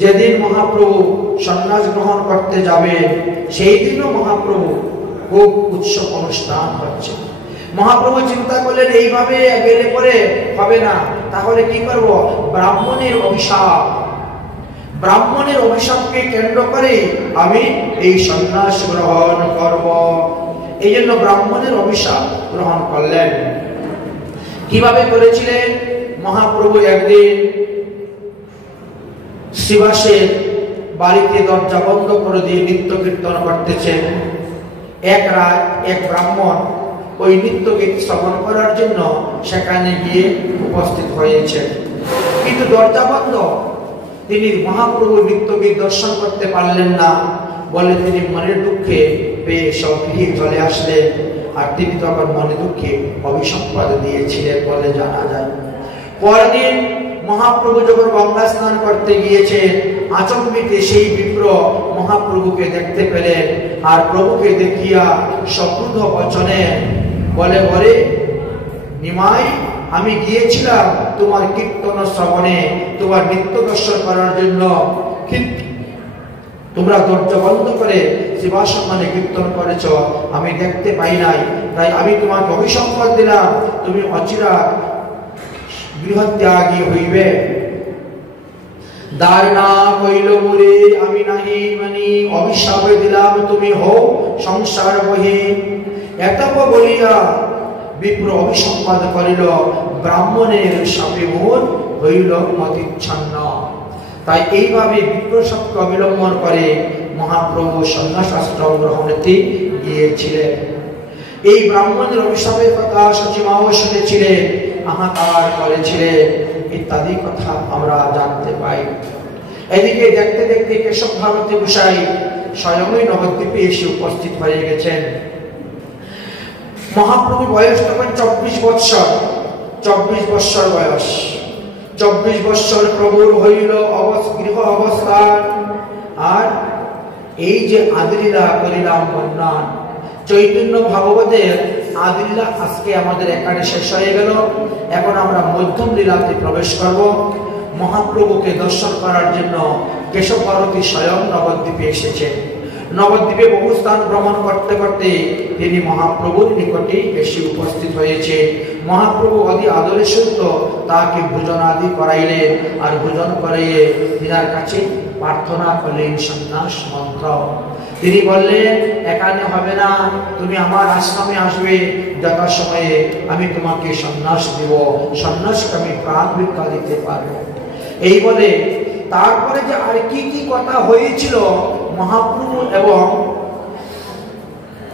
যেদিন মহাপ্রভু সন্ন্যাস গ্রহণ করতে যাবে সেই দিনও মহাপ্রভু খুব উৎসব অনুষ্ঠান হচ্ছে। মহাপ্রভু চিন্তা করলেন এইভাবে গেলে পরে হবে না, তাহলে কি করব? ব্রাহ্মণের অভিশাপ, ব্রাহ্মণের অভিশাপকে কেন্দ্র করে আমি এই সন্ন্যাস গ্রহণ করব। এই জন্য ব্রাহ্মণের অভিশাপ গ্রহণ করলেন। কিভাবে করেছিলেন? মহাপ্রভু একদিন শ্রীবাসের বাড়িতে দরজা বন্ধ করে দিয়ে নিত্য কীর্তন করতেছেন। এক রাত এক ব্রাহ্মণ ওই নিত্য গীত শ্রবণ করার জন্য সেখানে গিয়ে উপস্থিত হয়েছেন, কিন্তু দরজা বন্ধ। তিনি মহাপ্রভুর নিত্য গীত দর্শন করতে পারলেন না বলে তিনি মনের দুঃখে পেয়ে সগৃহে চলে আসলেন। আর তিনি তখন মনে দুঃখে অভিসম্পাদ দিয়েছিলেন বলে জানা যায়। পরের দিন মহাপ্রভু যখন গঙ্গা স্নান করতে গিয়েছেন, আচম্বিতে সেই বিপ্র মহাপ্রভুকে দেখতে পেলেন। আর প্রভুকে দেখিয়া সক্রুদ্ধ বচনে বলে, বলে নিমাই, আমি গিয়েছিলাম তোমার কীর্তন শ্রবণে, তোমার নিত্য দর্শন করার জন্য, কিন্তু তোমরা দরজা বন্ধ করে শিবাসম্মানে কীর্তন করেছ, আমি দেখতে পাই নাই। তাই আমি তোমাকে অভিসম্পাদ দিলাম, তুমি অচিরাৎ গৃহত্যাগী হইবে। দ্বার না কইল মুরে আমি নাহি মানি, অভিশাপে দিলাম তুমি হও সংসার বহি। এতপ বলিয়া বিপ্র অভিসম্পাদ করিল, ব্রাহ্মণের শাপে মোর হইল মতিচ্ছন্ন। তাই এইভাবে বিপ্র শাপকে অবলম্বন করে মহাপ্রভু সন্ন্যাস আশ্রম গ্রহণেতে গিয়েছিলেন। এই ব্রাহ্মণের অভিশাপের কথা সচিমাও শুনেছিলেন, হাহাকার করেছিলেন, ইত্যাদি কথা আমরা জানতে পাই। এদিকে দেখতে দেখতে কেশব ভারতী গোসাই স্বয়ংই নবদ্বীপে এসে উপস্থিত হয়ে গেছেন। মহাপ্রভুর বয়স তখন 24 বৎসর, 24 বৎসর বয়স। 24 বৎসর প্রভুর হইল গৃহ অবস্থান। আর এই যে আদিলীলা করিলাম বর্ণন, চৈতন্য ভাগবতের আদিলীলা আজকে আমাদের এখানে শেষ হয়ে গেল। এখন আমরা মধ্যম লীলাতে প্রবেশ করব। মহাপ্রভুকে দর্শন করার জন্য কেশব ভারতী স্বয়ং নবদ্বীপে এসেছেন। নবদ্বীপে বহু স্থান ভ্রমণ করতে করতে তিনি মহাপ্রভুর নিকটে এসে উপস্থিত হয়েছে। মহাপ্রভু অতি আদরের সহিত তাকে ভোজন আদি করাইলেন। আর ভোজন করাইয়ে তিনার কাছে প্রার্থনা করলেন সন্ন্যাস মন্ত্র। তিনি বললেন, এখানে হবে না, তুমি আমার আশ্রমে আসবে, যথাসময়ে আমি তোমাকে সন্ন্যাস দেব, সন্ন্যাসকে আমি প্রাণ ভিক্ষা দিতে পারবো। এই বলে তারপরে যে আর কি কি কথা হয়েছিল মহাপ্রভু এবং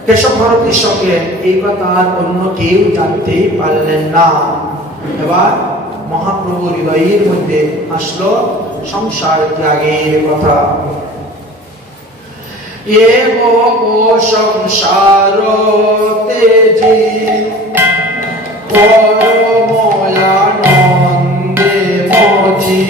কেশব ভারতীর সঙ্গে, এই কথা আর অন্য কেউ জানতে পারলেন না। এবার মহাপ্রভু হৃদয়ের মধ্যে আসলো সংসার ত্যাগের কথা। এ সংসার তেজি পরময়ানন্দে মজি,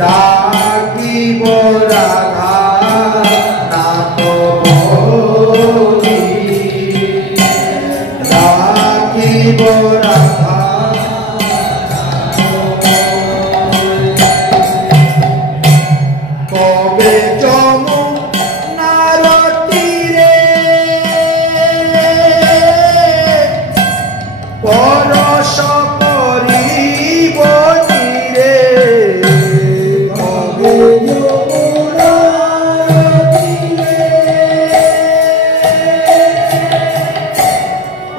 ডাকিব রাধা নাথ বলি, ডাকিব রাধা কবে যমুনার তীরে পরশ করিব তীরে, কবে যমুনার তীরে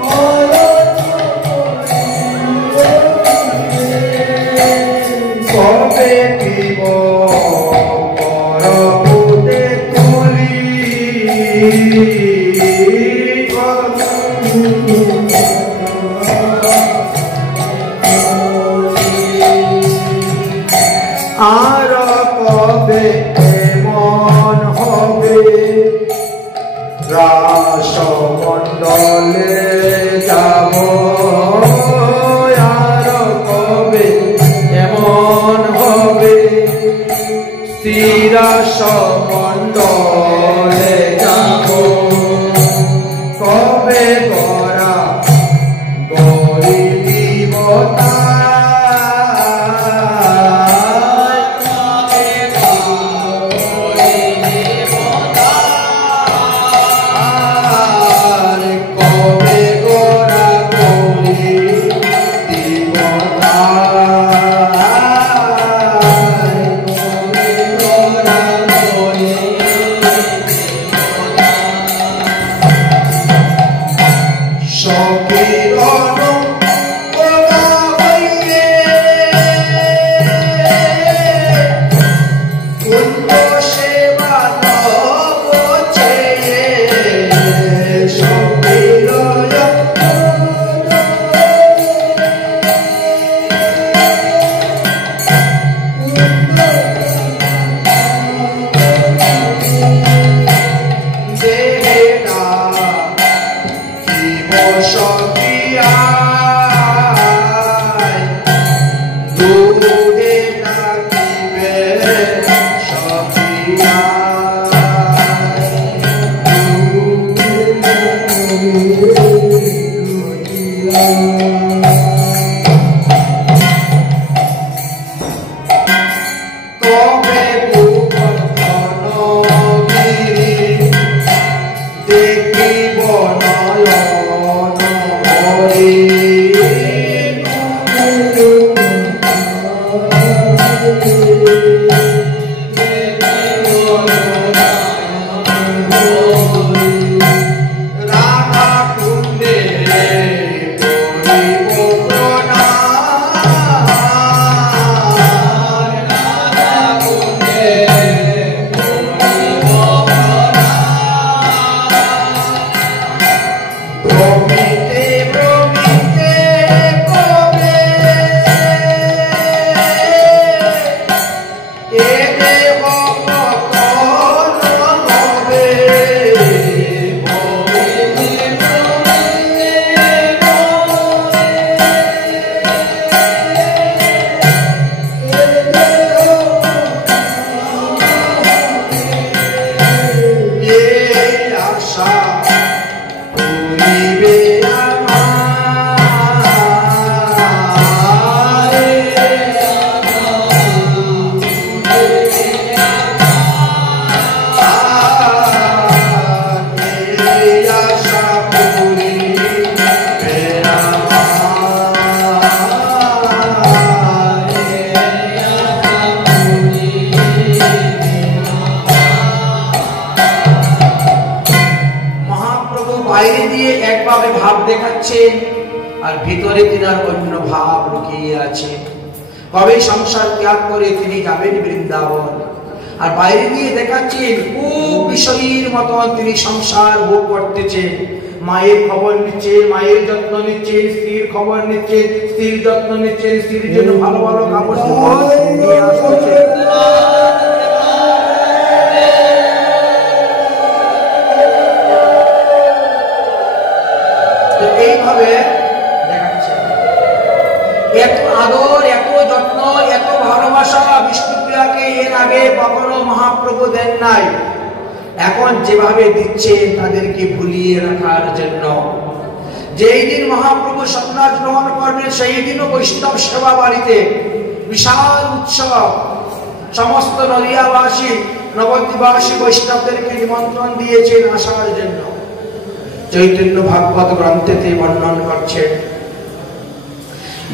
পরশ করিব তীরে, কবে দিব পরপুতে তুলি, আর কবে এমন হবে রাসমণ্ডলে যাব, আর কবে এমন হবে রাসমণ্ডলে যাব, কবে গড়া গরি দেবতা ভাব দেখাচ্ছেন আর ভিতরে তিনার অন্য ভাব লুকিয়ে আছে। কবে সংসার ত্যাগ করে তিনি যাবেন বৃন্দাবন, আর বাইরে দিয়ে দেখাচ্ছেন খুব বিষয়ীর মতন তিনি সংসার ভোগ করতেছেন। মায়ের খবর নিচ্ছেন, মায়ের যত্ন নিচ্ছেন, স্ত্রীর খবর নিচ্ছেন, স্ত্রীর যত্ন নিচ্ছেন, স্ত্রীর জন্য ভালো ভালো কাপড় নিয়ে আসতেছেন। এইভাবে দেখাচ্ছে এত আদর, এত যত্ন, এত ভালো নাই, এখন যেভাবে দিচ্ছে তাদেরকে ভুলিয়ে রাখার জন্য। যেই দিন মহাপ্রভু সন্ন্যাস গ্রহণ করবেন সেই দিনও বৈষ্ণব সেবা বাড়িতে বিশাল উৎসব। সমস্ত নদিয়াবাসী নবদ্বীপবাসী বৈষ্ণবদেরকে নিমন্ত্রণ দিয়েছেন আসার জন্য। চৈতন্য ভাগবত গ্রন্থেতে বর্ণন করছেন,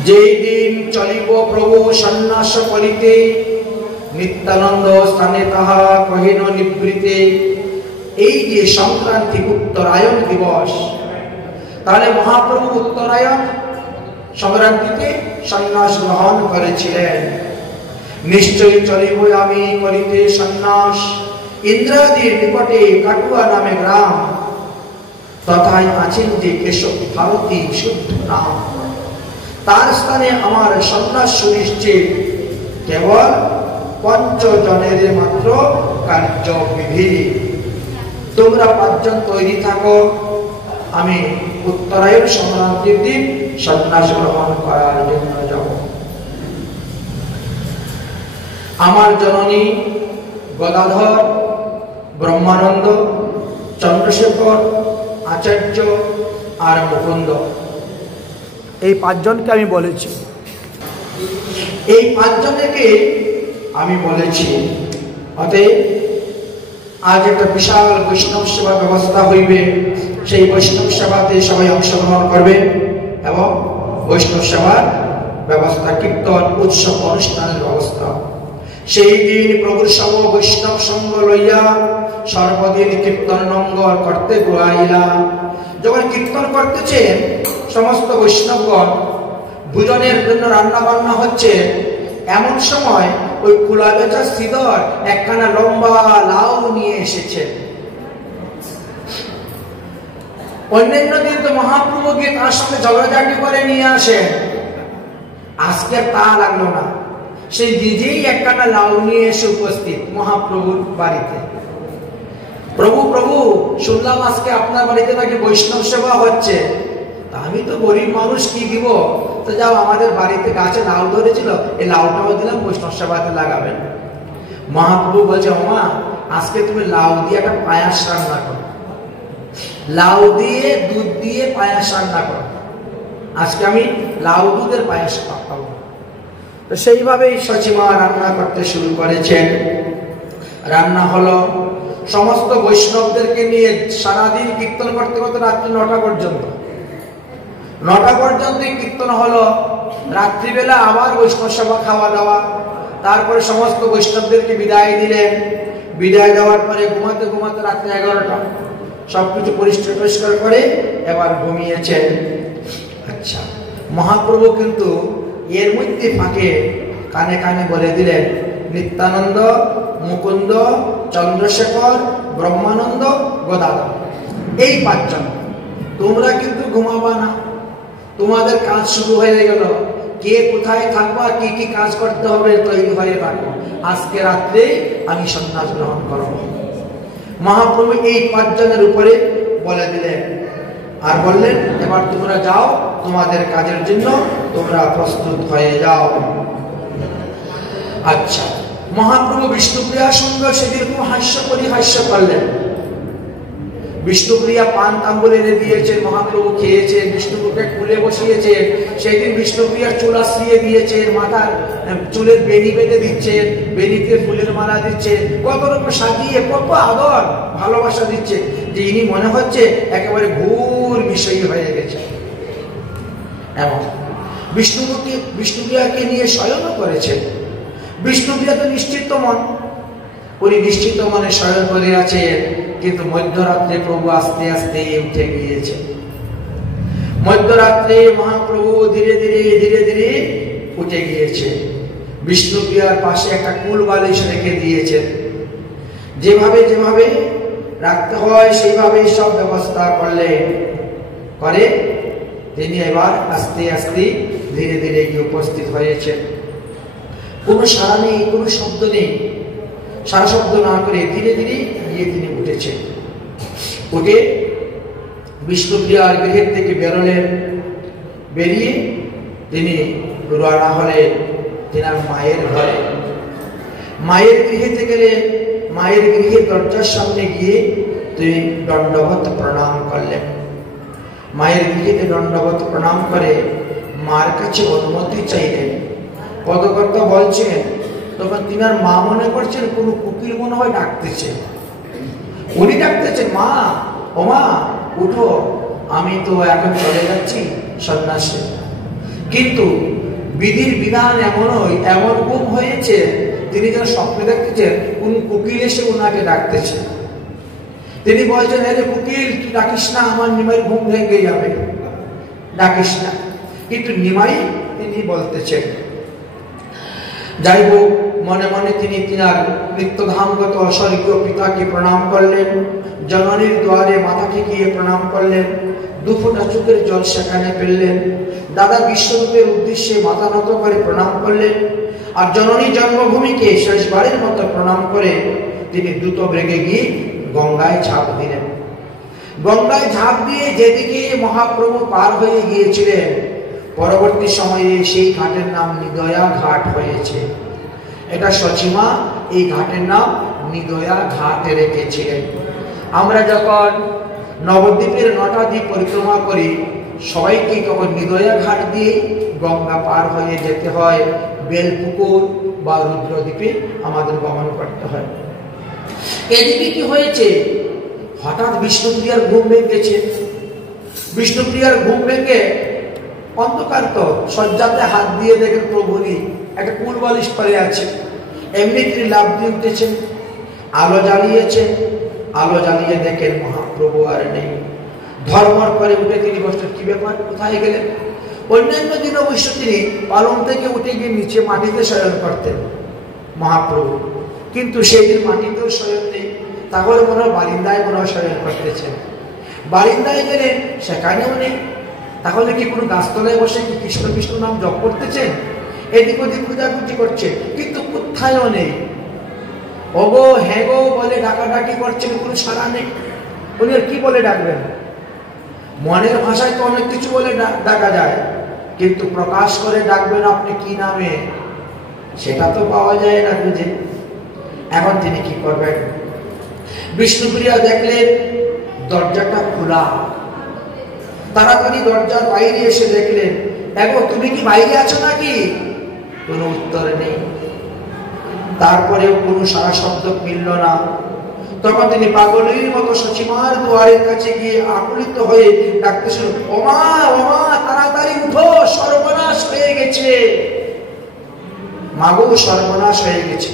যেই দিন চলিব প্রভু সন্ন্যাস করিতে, নিত্যানন্দ স্থানে তাহা কহিন নিবৃতে। এই যে সংক্রান্তি উত্তরায়ণ দিবস, তাহলে মহাপ্রভু উত্তরায়ণ সংক্রান্তিতে সন্ন্যাস গ্রহণ করেছিলেন। নিশ্চয়ই চলিব আমি করিতে সন্ন্যাস, ইন্দ্রাদির নিকটে কাটুয়া নামে গ্রাম, তথায় আছেন যে কেশব ভারতী শুদ্ধ নাম। তার স্থানে আমার সন্ন্যাস সুনিশ্চিত, কেবল পঞ্চজনের মাত্র কার্য বিধি। তোমরা পাঁচজন তৈরি থাকো, আমি উত্তরায়ণ সংক্রান্তির দিন সন্ন্যাস গ্রহণ করার জন্য যাব। আমার জননী গদাধর, ব্রহ্মানন্দ, চন্দ্রশেখর, আচার্য আর মুকুন্দ, এই পাঁচজনকে আমি বলেছি। এই পাঁচজনকে আমি বলেছি, অতএব আজ একটা বিশাল বৈষ্ণব সেবা ব্যবস্থা হইবে। সেই বৈষ্ণব সেবাতে সবাই অংশগ্রহণ করবে এবং বৈষ্ণব সেবার ব্যবস্থা, কীর্তন উৎসব অনুষ্ঠানের ব্যবস্থা। সেই দিন প্রভুর সব বৈষ্ণব সঙ্গ লইয়া সর্বদিন কীর্তন নঙ্গর করতে গোয়াইলা। যখন কীর্তন করতেছেন সমস্ত বৈষ্ণবগণ, ভোজনের জন্য রান্না বান্না হচ্ছে, এমন সময় ওই কুলা বেচা শ্রীধর একখানা লম্বা লাউ নিয়ে এসেছে। অন্যান্য দিন তো মহাপ্রভু গিয়ে তার সঙ্গে ঝগড়াঝাটি করে নিয়ে আসেন, আজকে তা লাগলো না। সেই নিজেই একখানা লাউ নিয়ে এসে উপস্থিত মহাপ্রভুর বাড়িতে। প্রভু প্রভু শুনলাম আজকে আপনার বাড়িতে নাকি বৈষ্ণব সেবা হচ্ছে। তা আমি তো গরিব মানুষ, কি দিব? তো যাও, আমাদের বাড়িতে গাছে লাউ ধরেছিল, এই লাউটাও দিলাম, বৈষ্ণব সেবাতে লাগাবেন। মহাপ্রভু বলছে, ওমা আজকে তুমি লাউ দিয়ে একটা পায়াস রান্না করো, লাউ দিয়ে দুধ দিয়ে পায়াস রান্না করো, আজকে আমি লাউ দুধের পায়াস খাবো। তো সেইভাবেই সচিমা রান্না করতে শুরু করেছেন। রান্না হলো, সমস্ত বৈষ্ণবদেরকে নিয়ে সারাদিন কীর্তন করতে করতে রাত্রি 9টা পর্যন্ত। 9টা পর্যন্তই কীর্তন হলো। রাত্রিবেলা আবার বৈষ্ণব সেবা, খাওয়া দাওয়া, তারপরে সমস্ত বৈষ্ণবদেরকে বিদায় দিলেন। বিদায় দেওয়ার পরে ঘুমাতে ঘুমাতে রাত্রি 11টা, সবকিছু পরিষ্কার করে এবার ঘুমিয়েছেন। আচ্ছা, মহাপ্রভু কিন্তু এর মধ্যে ফাঁকে কানে কানে বলে দিলেন, নিত্যানন্দ, মুকুন্দ, চন্দ্রশেখর, ব্রহ্মানন্দ, গদাধর, এই পাঁচজন তোমরা কিন্তু ঘুমাবা না, তোমাদের কাজ শুরু হয়ে গেল। কে কোথায় থাকবা, কি কি কাজ করতে হবে তৈরি হয়ে থাকবো, আজকে রাত্রে আমি সন্ন্যাস গ্রহণ করব। মহাপ্রভু এই পাঁচজনের উপরে বলে দিলেন আর বললেন, এবার তোমরা যাও, তোমাদের কাজের জন্য তোমরা প্রস্তুত হয়ে যাও। আচ্ছা, মহাপ্রভু বিষ্ণুপ্রিয়ার সঙ্গে সেদিন খুব হাস্য পরিহাস্য করলেন। বিষ্ণুপ্রিয়া পান তাম্বুল এনে দিয়েছেন, মহাপ্রভু খেয়েছেন, বিষ্ণুপ্রিয়াকে কুলে বসিয়েছেন। সেদিন বিষ্ণুপ্রিয়ার চুল আশ্রিয়ে দিয়েছেন, মাথার চুলের বেনি বেঁধে দিচ্ছেন, বেনিতে ফুলের মালা দিচ্ছে, কত রকম সাজিয়ে কত আদর ভালোবাসা দিচ্ছে, যে ইনি মনে হচ্ছে একেবারে ঘোর বিষয়ী হয়ে গেছে। এবং বিষ্ণুপ্রিয়াকে নিয়ে শয়নও করেছেন। বিষ্ণুপ্রিয়া তো নিশ্চিত মন, উনি নিশ্চিত মনে শয়ন করে আছেন, কিন্তু মধ্যরাত্রে প্রভু আস্তে আস্তে উঠে গিয়েছে। মধ্যরাত্রে মহাপ্রভু ধীরে ধীরে ধীরে ধীরে উঠে গিয়েছে। বিষ্ণুপ্রিয়ার পাশে একটা কুল বালিশ রেখে দিয়েছেন, যেভাবে যেভাবে রাখতে হয় সেইভাবে সব ব্যবস্থা করে তিনি এবার আস্তে আস্তে ধীরে ধীরে গিয়ে উপস্থিত হয়েছেন। কোনো সাড়া নেই, কোনো শব্দ নেই, সারা শব্দ না করে ধীরে ধীরে গিয়ে তিনি উঠেছেন। উঠে বিষ্ণুপ্রিয়ার গৃহের থেকে বেরোলেন। বেরিয়ে তিনি রওনা হলেন তেনার মায়ের ঘরে। মায়ের গৃহেতে গেলে মায়ের গৃহে দরজার সামনে গিয়ে তিনি দণ্ডবত প্রণাম করলেন। মায়ের গৃহে দণ্ডবত প্রণাম করে মার কাছে অনুমতি চাইলেন। পদকর্তা বলছেন, তখন তিনার মা মনে করছেন কোনো কুকিল মনে হয় ডাকতেছে। উনি ডাকতেছেন, মা, ও মা উঠো, আমি তো এখন চলে যাচ্ছি সন্ন্যাসে। কিন্তু বিধির বিধান এমন গুম হয়েছে, তিনি যেন স্বপ্নে দেখতেছেন কোন কুকিল এসে ওনাকে ডাকতেছে। তিনি বলছেন, আরে কুকিল, তুই ডাকিস না, আমার নিমাই ঘুম ভেঙে যাবে, ডাকিস না। কিন্তু নিমাই তিনি বলতেছেন। যাই হোক, মনে মনে তিনি তিনার নিত্যধামগত স্বর্গীয় পিতাকে প্রণাম করলেন। জননীর দ্বারে মাথা ঠেকিয়ে প্রণাম করলেন। দুফোঁটা চোখের জল সেখানে ফেললেন। দাদা বিশ্বরূপের উদ্দেশ্যে মাথা নত করে প্রণাম করলেন। আর জননী জন্মভূমিকে শেষবারের মতো প্রণাম করে তিনি দ্রুত বেগে গিয়ে গঙ্গায় ঝাঁপ দিলেন। গঙ্গায় ঝাঁপ দিয়ে যেদিকে মহাপ্রভু পার হয়ে গিয়েছিলেন, পরবর্তী সময়ে সেই ঘাটের নাম নিদয়া ঘাট হয়েছে। এটা সচিমা এই ঘাটের নাম নিদয়া ঘাট রেখেছিলেন। আমরা যখন নবদ্বীপের 9টা দ্বীপ পরিক্রমা করি, সবাইকে তখন নিদয়া ঘাট দিয়ে গঙ্গা পার হয়ে যেতে হয়। বেলপুকুর বা রুদ্রদ্বীপে আমাদের গমন করতে হয়। এদিকে কি হয়েছে, হঠাৎ বিষ্ণুপ্রিয়ার ঘুম ভেঙেছে। বিষ্ণুপ্রিয়ার ঘুম ভেঙে অন্ধকার তো, শয্যাতে হাত দিয়ে দেখেন প্রভুরই একটা কুল বালিশ পরে আছে। এমনি তিনি লাফ দিয়ে উঠেছেন, আলো জ্বালিয়েছেন। আলো জ্বালিয়ে দেখেন মহাপ্রভু আর নেই। ধর্মর করে উঠে তিনি বসলেন, কি ব্যাপার, কোথায় গেলেন? অন্যান্য দিন অবশ্য তিনি পালন থেকে উঠে গিয়ে নিচে মাটিতে শয়ন করতেন মহাপ্রভু, কিন্তু সেদিন মাটিতেও শয়ন নেই। তাহলে মনে হয় বারিন্দায় মনে হয় শয়ন করতেছেন। বারিন্দায় গেলেন, সেখানেও নেই। তাহলে কি কোনো গাছতলায় বসে কি কৃষ্ণ কৃষ্ণ নাম জপ করতেছেন? এদিক ওদিক খোঁজাখুঁজি করছে, কিন্তু কোথায়ও নেই। ওগো হ্যাঁ গো বলে ডাকাডাকি করছেন, কোনো সাড়া নেই। উনি আর কি বলে ডাকবেন? মনের ভাষায় তো অনেক কিছু বলে ডাকা যায়, কিন্তু প্রকাশ করে ডাকবেন আপনি কি নামে, সেটা তো পাওয়া যায় না খুঁজে। এখন তিনি কি করবেন? বিষ্ণুপ্রিয়া দেখলেন দরজাটা খোলা। তাড়াতাড়ি দরজার বাইরে এসে দেখলেন, এগো তুমি কি বাইরে আছো নাকি? কোনো উত্তর নেই। তারপরেও কোনো সারা শব্দ মিলল না। তখন তিনি পাগলের মতো সচিমার দুয়ারের কাছে গিয়ে আকুলিত হয়ে ডাকতেছেন, ওমা ওমা তাড়াতাড়ি উঠো, সর্বনাশ হয়ে গেছে। মাগো সর্বনাশ হয়ে গেছে।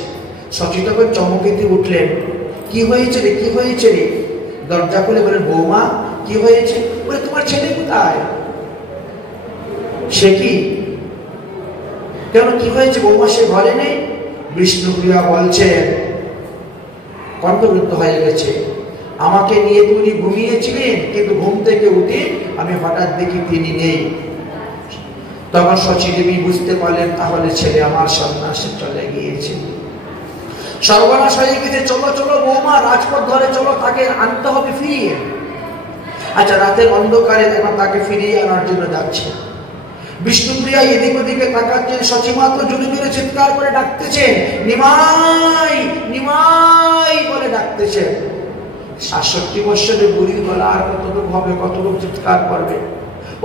সচি তখন চমকিতে উঠলেন, কি হয়েছে রে, কি হয়েছে রে? দরজা খুলে বলেন, বৌমা কি হয়েছে? বলে, তোমার ছেলে কোথায়? সে কি, কেন কি হয়েছে বৌমা? সে ঘরে নেই। বিষ্ণুপ্রিয়া বলছেন, কণ্ঠরুদ্ধ হয়ে গেছে, আমাকে নিয়ে তিনি ঘুমিয়েছিলেন, কিন্তু ঘুম থেকে উঠে আমি হঠাৎ দেখি তিনি নেই। তখন শচীদেবী বুঝতে পারলেন, তাহলে ছেলে আমার সন্ন্যাসে চলে গিয়েছে, সর্বনাশ হয়ে গেছে। চলো চলো বৌমা, রাজপথ ধরে চলো, তাকে আনতে হবে ফিরিয়ে। আচ্ছা, রাতের অন্ধকারে এখন তাকে ফিরিয়ে আনার জন্য যাচ্ছে। বিষ্ণুপ্রিয়া এদিক ওদিকে তাকাচ্ছেন, সচিমা তো জোরে জোরে চিৎকার করে ডাকতেছেন, নিমাই নিমাই বলে ডাকতেছেন। ৬৭ বৎসরের বুড়ির গলা আর কতটুকু হবে, কতটুকু চিৎকার করবে?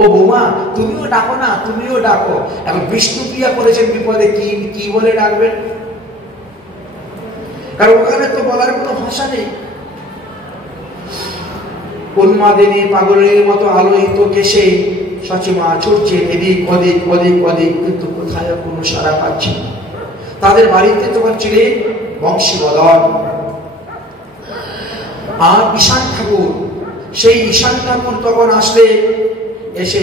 ও বৌমা তুমিও ডাকো না, তুমিও ডাকো। এখন বিষ্ণুপ্রিয়া করেছেন বিপদে, কি বলে ডাকবেন? কারণ ওখানে তো বলার কোনো ভাষা নেই। উন্মাদিনী পাগলের মতো আলোহিত কেশে সচিমা ছুটছে এদিক ওদিক ওদিক ওদিক, কিন্তু কোথায় কোনো সাড়া পাচ্ছে না। তাদের বাড়িতে তখন ছিলেন বংশীবদন আর ঈশান ঠাকুর। সেই ঈশান ঠাকুর তখন আসলে, এসে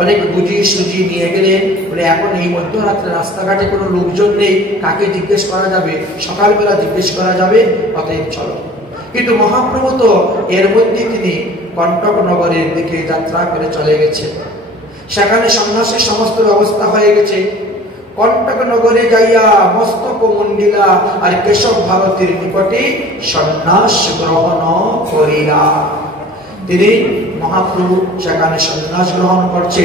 অনেক বুঝি সুজি নিয়ে গেলেন। বলে, এখন এই মধ্যরাত্রে রাস্তাঘাটে কোনো লোকজন নেই, কাকে জিজ্ঞেস করা যাবে? সকালবেলা জিজ্ঞেস করা যাবে, অতএব চলো। কিন্তু মহাপ্রভু তো এর মধ্যে তিনি কণ্টক নগরের দিকে যাত্রা করে চলে গেছে। সেখানে সন্ন্যাসের সমস্ত ব্যবস্থা হয়ে গেছে। কণ্টক নগরে যাইয়া মস্তক মন্ডিলা আর কেশব ভারতীর নিকটে সন্ন্যাস গ্রহণ করিলা। তিনি মহাপ্রভু সেখানে সন্ন্যাস গ্রহণ করছে।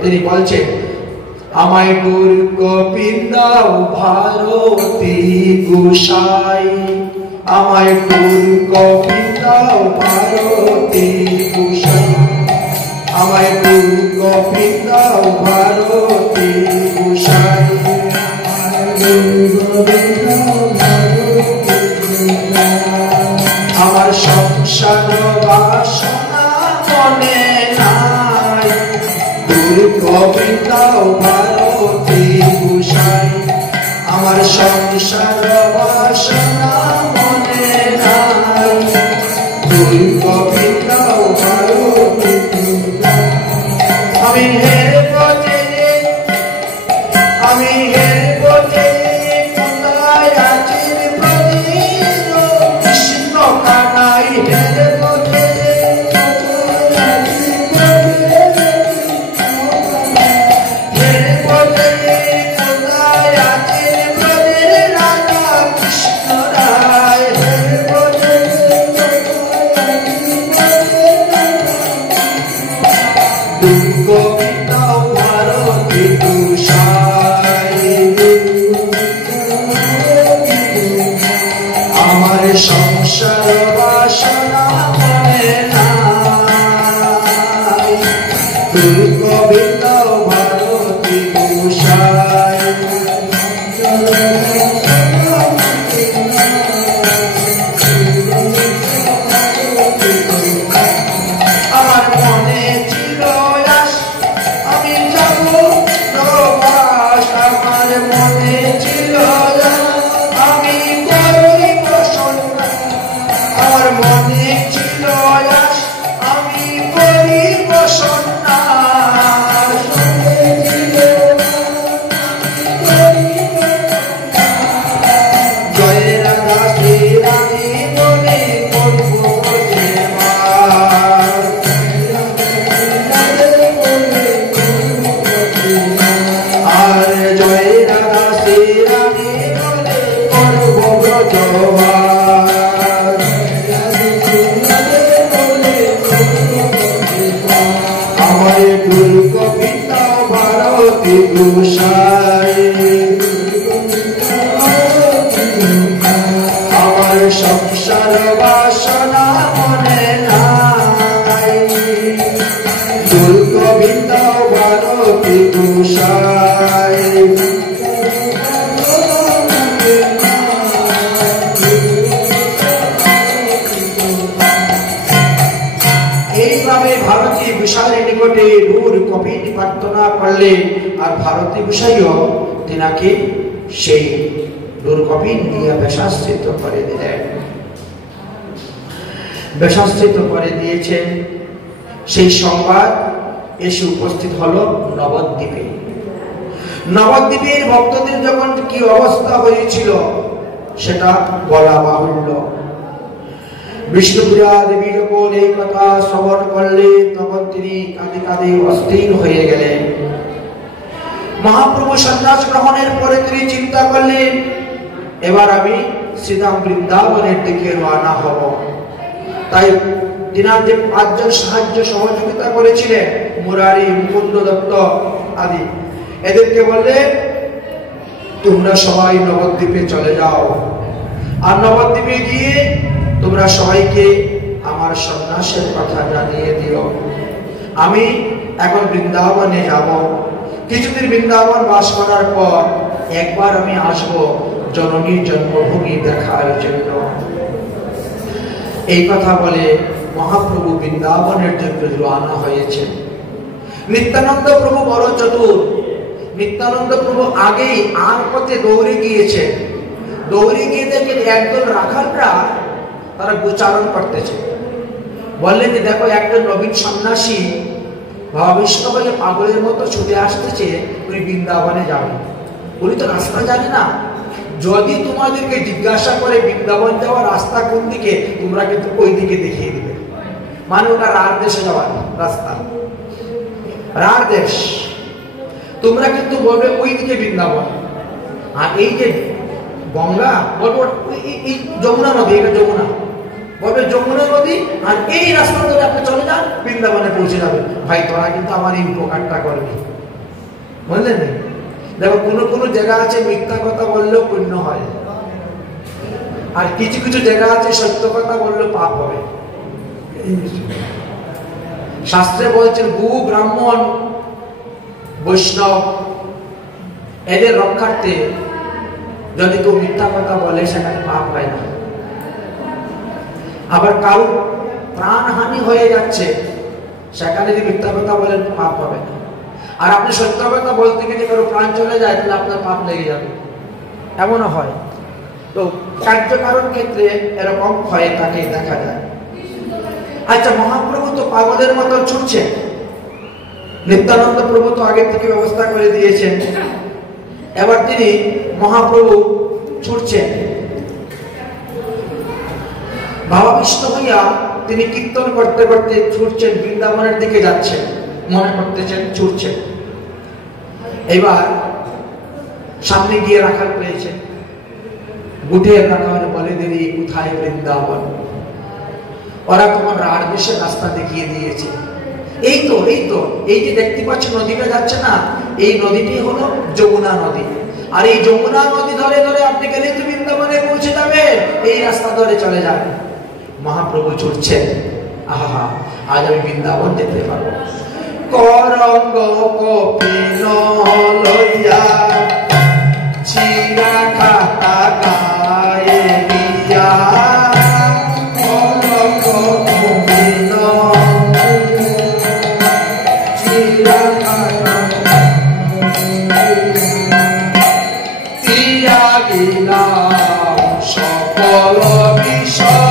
তিনি বলছেন, আমায় দুর্গ পিন্দাও ভারতী গোসাই, আমায় কবিতাও ভারতীর গোসাই, আমায় কবিতাও ভারতীর গোসাই। আমার সংসার বাসনা মনে নাই, কবিতাও ভারতীর গোসাই। আমার সংসার বাসনা মনে নাই, কবিতাও ভারতীর গোসাই। আমি হেরে পথে, আমি হেরে পথে কোথায় আছেন প্রদীপ কৃষ্ণ কানাই। হেরে পথে, হেরে পথে কোথায় আছেন প্রদীপ রাধা কৃষ্ণ রায়। হেরে পথে কবিতাও ভারতীর গোসাই। আমার সংসার বাসনা মনে নাই, কবিতাও ভারতীর গোসাই। আমার মনে ছিল আশ আমি যাব প্রবাস, আমার মনে ছিল আমি করিব সন্ন্যাস, আমার মনে ছিল আশ আমি করিব সন্ন্যাস। জয় রাধা শ্রী রাধে বলে করব যে মার, আর জয় রাধা শ্রী রাধে বলে করব ব্রজবার। আমার কবিতাও ভারতীর গোসাই। আমার সংসার বাসনা মনে নাই, কবিতাও ভারতীর গোসাই। এইভাবে ভারতী গোসাইয়ের নিকটে রূঢ় কপিটি প্রার্থনা করলে, আর ভারতী গোসাইও তিনাকে সেই রূঢ় কপি দিয়ে বেশাস্ত্রিত করে দিলেন। বেশাস্ত্রিত করে দিয়েছেন। সেই সংবাদ এসে উপস্থিত হলো নবদ্বীপে। নবদ্বীপের ভক্তদের যখন কি অবস্থা হয়েছিল সেটা বলা বাহুল্য। বিষ্ণুপ্রিয়া দেবী যখন এই কথা শ্রবণ করলেন তখন তিনি কাঁদে কাঁদে অস্থির হয়ে গেলেন। মহাপ্রভু সন্ন্যাস গ্রহণের পরে তিনি চিন্তা করলেন, এবার আমি শ্রীধাম বৃন্দাবনের দিকে রওনা হব। তাই তিনার যে 5 জন সাহায্য সহযোগিতা করেছিলেন, মুরারি, মুকুন্দ দত্ত আদি, এদেরকে বললেন তোমরা সবাই নবদ্বীপে চলে যাও, আর নবদ্বীপে গিয়ে তোমরা সবাইকে আমার সন্ন্যাসের কথা জানিয়ে দিও। আমি এখন বৃন্দাবনে যাব, কিছুদিন বৃন্দাবন বাস করার পর একবার আমি আসব জননীর জন্মভূমি দেখার জন্য। এই কথা বলে মহাপ্রভু বৃন্দাবনের জন্য রওনা হয়েছে। নিত্যানন্দ প্রভু বড় চতুর। নিত্যানন্দ প্রভু আগেই আর পথে দৌড়ে গিয়েছে। দৌড়ে গিয়ে দেখেন একদল রাখালরা তারা গোচারণ করতেছে। বললেন যে দেখো একজন নবীন সন্ন্যাসী বাবা বিষ্ণু বলে পাগলের মতো ছুটে আসতেছে, উনি বৃন্দাবনে যাবেন। উনি তো রাস্তা জানে না। যদি তোমাদেরকে জিজ্ঞাসা করে বৃন্দাবন যাওয়ার রাস্তা কোন দিকে, তোমরা কিন্তু ওই দিকে দেখিয়ে দিবে। মানে ওটা রার দেশে যাওয়ার রাস্তা, রার দেশ। তোমরা কিন্তু বলবে ওই দিকে বৃন্দাবন। আর এই যে গঙ্গা বলবো এই যমুনা নদী, এটা যমুনা বলবে যমুনা নদী, আর এই রাস্তা ধরে আপনি চলে যান বৃন্দাবনে পৌঁছে যাবেন। ভাই তোরা কিন্তু আমার এই উপকারটা করবি, বুঝলেন? দেখো কোনো কোনো জায়গা আছে মিথ্যা কথা বললেও পুণ্য হয়। আর কিছু কিছু জায়গা আছে সত্য কথা বললে পাপ হবে। শাস্ত্রে বলছেন গু ব্রাহ্মণ বৈষ্ণব এদের রক্ষার্থে যদি কেউ মিথ্যা কথা বলে সেখানে পাপ হয় না। আবার কারো প্রাণহানি হয়ে যাচ্ছে সেখানে যদি মিথ্যা কথা বলেন পাপ হবে না। আর আপনি সত্য কথা বলতে গিয়ে কারো প্রাণ চলে যায় তাহলে আপনার পাপ লেগে যাবে, এমনও হয়। তো কার্যকারণ ক্ষেত্রে এরকম হয়ে থাকে, দেখা যায়। আচ্ছা, মহাপ্রভু তো পাগলের মতো ছুটছেন, নিত্যানন্দ প্রভু তো আগের থেকে ব্যবস্থা করে দিয়েছেন, এবার তিনি মহাপ্রভু ছুটছেন ভাবাবিষ্ট হইয়া। তিনি কীর্তন করতে করতে ছুটছেন, বৃন্দাবনের দিকে যাচ্ছেন, মনে করতেছেন ছুটছেন। এবার সামনে গিয়ে রাখাল পেয়েছেন, উঠে রাখাল বলে দিদি কোথায় বৃন্দাবন। ওরা তোমার আর দেশের রাস্তা দেখিয়ে দিয়েছে। এই তো এই যে দেখতে পাচ্ছ নদীটা যাচ্ছে না, এই নদীটি হলো যমুনা নদী। আর এই যমুনা নদী ধরে ধরে আপনি গেলে তো বৃন্দাবনে পৌঁছে যাবেন, এই রাস্তা ধরে চলে যাবেন। মহাপ্রভু ছুটছেন, আহা আজ আমি বৃন্দাবন যেতে পারবো। করঙ্গ কপিল লইয়া চিরা খাতা গায়ে দিয়া, করঙ্গ কপিল চিরা খাতা দিয়া গেলাম সকল বিষয়।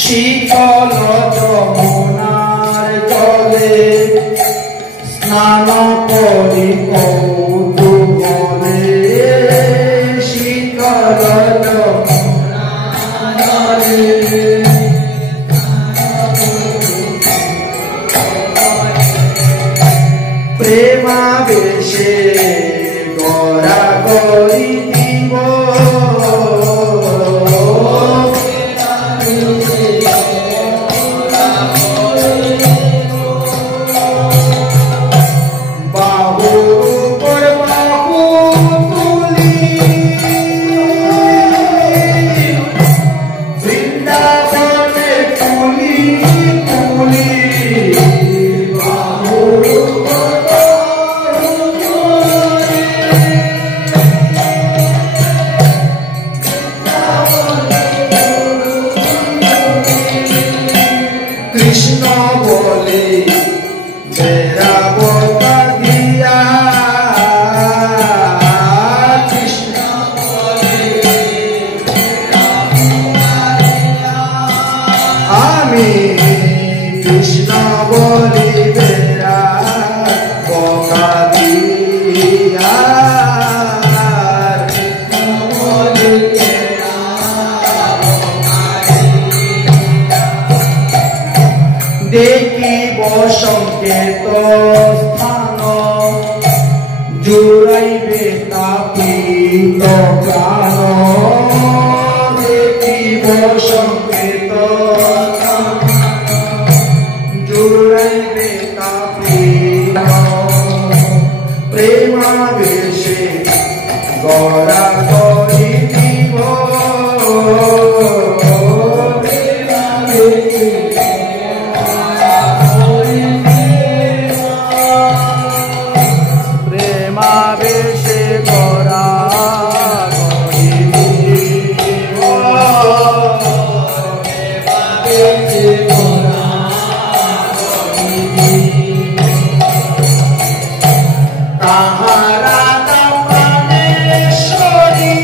শীতল যমুনার জলে স্নান করি কৌতূহলে, শীতল যমুনার জলে প্রেমাবেশে গড়াগড়ি দিব, বৃন্দাবন কৃষ্ণ বলিবে বকা দিয়া দেখিব সংকেত স্থান জুড়াইবে তাপিত প্রাণ দেখিব সংকেত জুড়াইবে তাপিত প্রেমাবেশে গড়া করি দিব প্রেমাবেশে গড়া করি দিব প্রেমাবেশে গড়া করি দিব তাহারা প্রাণেশ্বরী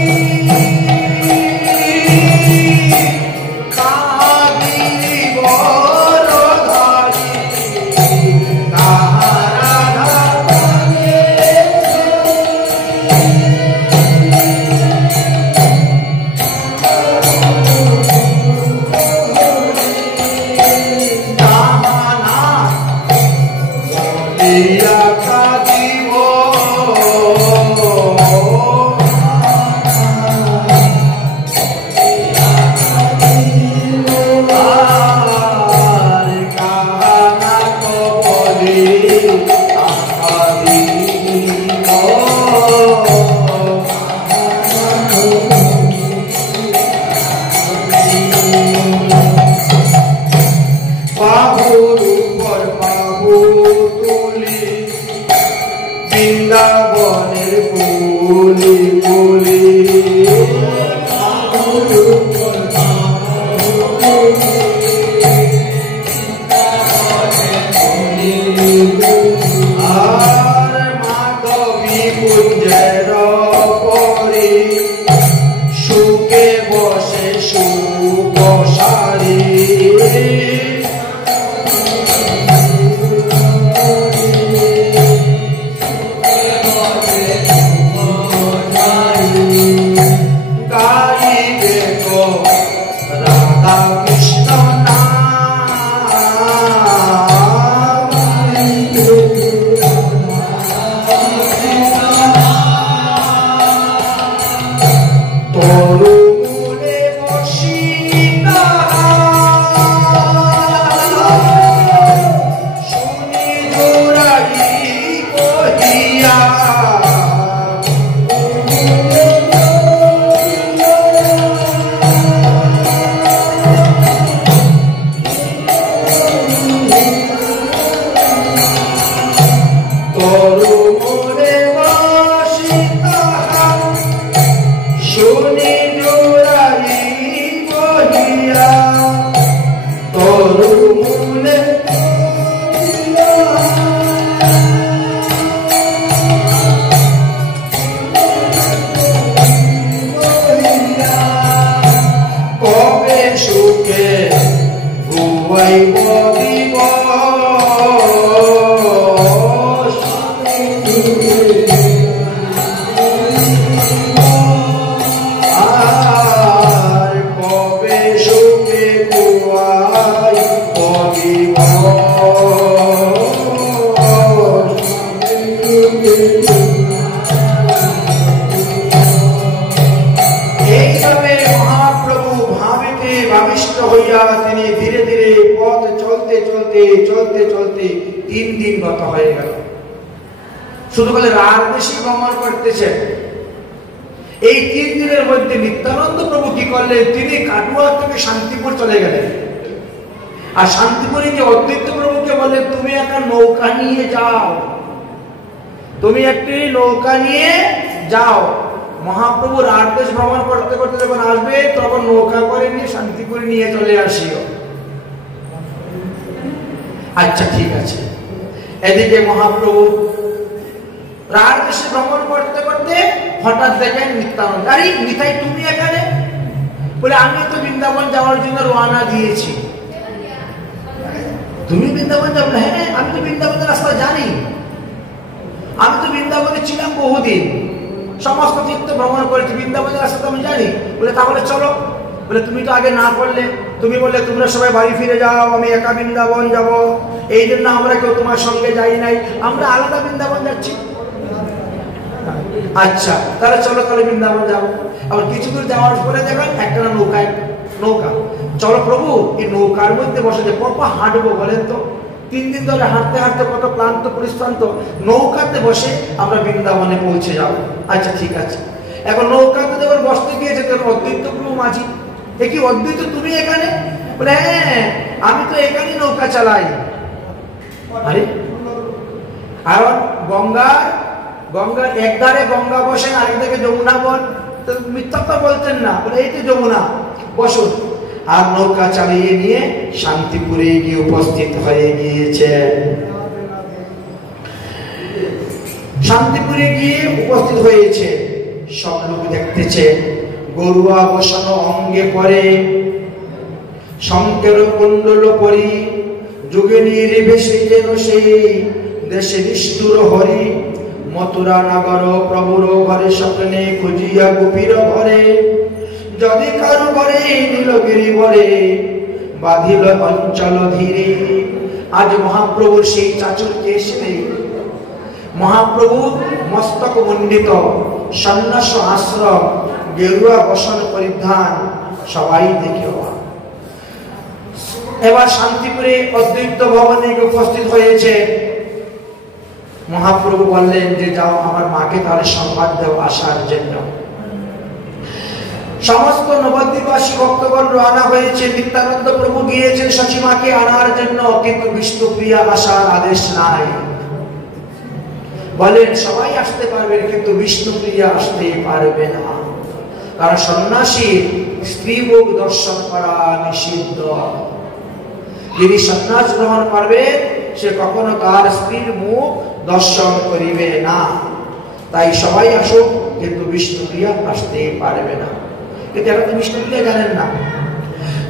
কাবিনী বরধারী তাহারা বলিয়া কাঁদিব আর কাহানা তো বলি কাঁদিব বাহুর উপর বাহু তুলি বৃন্দাবনের বলি বলি বাহুর উপর বাহু তুলি আর মাধবী কুঞ্জের পরে সুখে বসে সুখ সারি গাইবে তো রাধা কৃষ্ণ নাম তরু মূলে বসি শুনি জোড়াই কহিয়া তরু মূলে বসি শুনি জোড়াই কহিয়া তরু মূলে কবে সুখে ঘুমাইব দিবস আর কবে সুখে ঘুমাইব দিবস এইভাবে মহাপ্রভু ভাবিতে ভাবিষ্ট হইয়া তিনি ধীরে ধীরে পথ চলতে চলতে চলতে চলতে 3 দিন গত হয়ে গেল। শুধু বলে রাত বেশি ভ্রমণ করতেছেন। এই 3 দিনের মধ্যে নিত্যানন্দ প্রভু কি করলেন, তিনি কাটুয়া থেকে শান্তিপুর চলে গেলেন। আর শান্তিপুরে যে অদ্বৈত প্রভুকে বললেন তুমি একটা নৌকা নিয়ে যাও, তুমি একটি নৌকা নিয়ে যাও। মহাপ্রভু রাত দেশ ভ্রমণ করতে করতে যখন আসবে তখন নৌকা করে নিয়ে শান্তিপুরে নিয়ে চলে আসিও। আচ্ছা ঠিক আছে। এদিকে মহাপ্রভু রাত দেশে ভ্রমণ করতে করতে হঠাৎ দেখেন নিত্যানন্দ, আরে নিতাই তুমি এখানে? বলে আমি তো বৃন্দাবন যাওয়ার জন্য রওনা দিয়েছি। তুমি বৃন্দাবন যাবো? হ্যাঁ, আমি তো বৃন্দাবনের রাস্তা জানি, আমি তো বৃন্দাবনে ছিলাম বহুদিন, সমস্ত তীর্থ ভ্রমণ করেছি, বৃন্দাবনের রাস্তা তো আমি জানি। বলে তাহলে চলো। বলে তুমি তো আগে না করলে, তুমি বললে তোমরা সবাই বাড়ি ফিরে যাও, আমি একা বৃন্দাবন যাব, এই জন্য আমরা কেউ তোমার সঙ্গে যাই নাই, আমরা আলাদা বৃন্দাবন যাচ্ছি। আচ্ছা তাহলে চলো, তাহলে বৃন্দাবন যাবো। আবার কিছু দূর যাওয়ার পরে দেখেন একটা নৌকা। চলো প্রভু, এই নৌকার মধ্যে বসে যে কত হাঁটবো বলেন তো, 3 দিন ধরে হাঁটতে হাঁটতে কত ক্লান্ত পরিশ্রান্ত, নৌকাতে বসে আমরা বৃন্দাবনে পৌঁছে যাব। আচ্ছা ঠিক আছে। এখন নৌকাতে যখন বসতে গিয়েছে তখন অদ্বৈত প্রভু মাঝি, এ কি অদ্বৈত তুমি এখানে? বলে হ্যাঁ, আমি তো এখানে নৌকা চালাই। আরে কারণ গঙ্গার একধারে গঙ্গা বসেন, আরেকদিকে যমুনা বন, তো মিথ্যা তো বলতেন না। বলে এই তো যমুনা, বসুন। আর নৌকা চালিয়ে নিয়ে শান্তিপুরে গিয়ে উপস্থিত হয়ে গিয়েছে। শান্তিপুরে গিয়ে উপস্থিত হয়েছে, সব লোক দেখতেছে। গরুয়া বসানো অঙ্গে পরে, শঙ্কের কুণ্ডল পরি, যুগে নির্বেশে যেন সেই দেশে নিষ্ঠুর হরি। মথুরা নগর প্রভুর ঘরে স্বপ্নে খুঁজিয়া গোপীর ঘরে, যদি কারু ঘরে নীলগিরি বরে, বাঁধিল অঞ্চল ধীরে। আজ মহাপ্রভুর সেই চাচুরকে এসে মহাপ্রভু মস্তক মণ্ডিত, সন্ন্যাস আশ্রম, গেরুয়া বসন পরিধান, সবাই দেখে। এবার শান্তিপুরে অদ্বৈত ভবনে উপস্থিত হয়েছে। মহাপ্রভু বললেন যে যাও আমার মাকে তাহলে সংবাদ দাও আসার জন্য। সমস্ত নবদ্বীপবাসী ভক্তগণ রওনা হয়েছে। নিত্যানন্দ প্রভু গিয়েছেন সচিমাকে আনার জন্য, কিন্তু বিষ্ণুপ্রিয়া আসার আদেশ নাই। বলেন সবাই আসতে পারবে কিন্তু বিষ্ণুপ্রিয়া আসতে পারবে না, কারণ সন্ন্যাসীর স্ত্রী মুখ দর্শন করা নিষিদ্ধ। যিনি সন্ন্যাস গ্রহণ করবে সে কখনো তার স্ত্রীর মুখ দর্শন করিবে না। তাই সবাই আসুক, কিন্তু বিষ্ণুপ্রিয়া আসতে পারবে না। কিন্তু এটা তো বিষ্ণুপ্রিয়া জানেন না।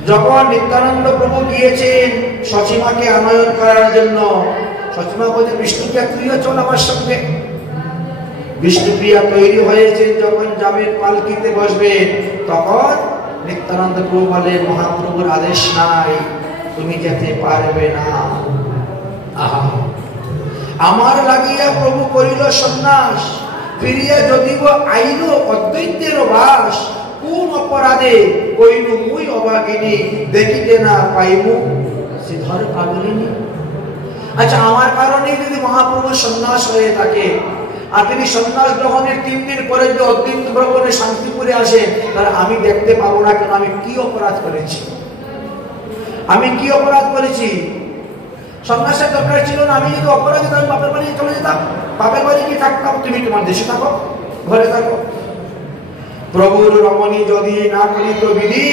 যখন নিত্যানন্দ প্রভু গিয়েছেন সচিমাকে আনয়ন করার জন্য, সচিমা বলছে বিষ্ণুপ্রিয়া তুইও চল আমার সঙ্গে। বিষ্ণুপ্রিয়া তৈরি হয়েছে, যখন যাবেন পালকিতে বসবেন, তখন নিত্যানন্দ প্রভু বলে মহাপ্রভুর আদেশ নাই, তুমি যেতে পারবে না। আহা, আমার লাগিয়া প্রভু করিল সন্ন্যাস, ফিরিয়া যদিব আইল অদ্বৈতের বাস। কোন অপরাধে কইনু মুই অভাগিনী, দেখিতে না পাইমু শ্রীধর পাগলিনী। আচ্ছা, আমার কারণে যদি মহাপ্রভু সন্ন্যাস হয়ে থাকে, আর তিনি সন্ন্যাস গ্রহণের 3 দিন পরে যদি অদ্বৈত ভ্রমণে শান্তিপুরে আসে, তাহলে আমি দেখতে পাবো না কেন? আমি কি অপরাধ করেছি? আমি কি অপরাধ করেছি? সন্ন্যাসের দরকার ছিল না। আমি যদি অপরাধ হতাম, বাপের বাড়ি চলে যেতাম, বাপের বাড়ি কি থাকতাম। তুমি তোমার দেশে থাকো, ঘরে থাকো। প্রভুর রমণী যদি না করিত বিধি,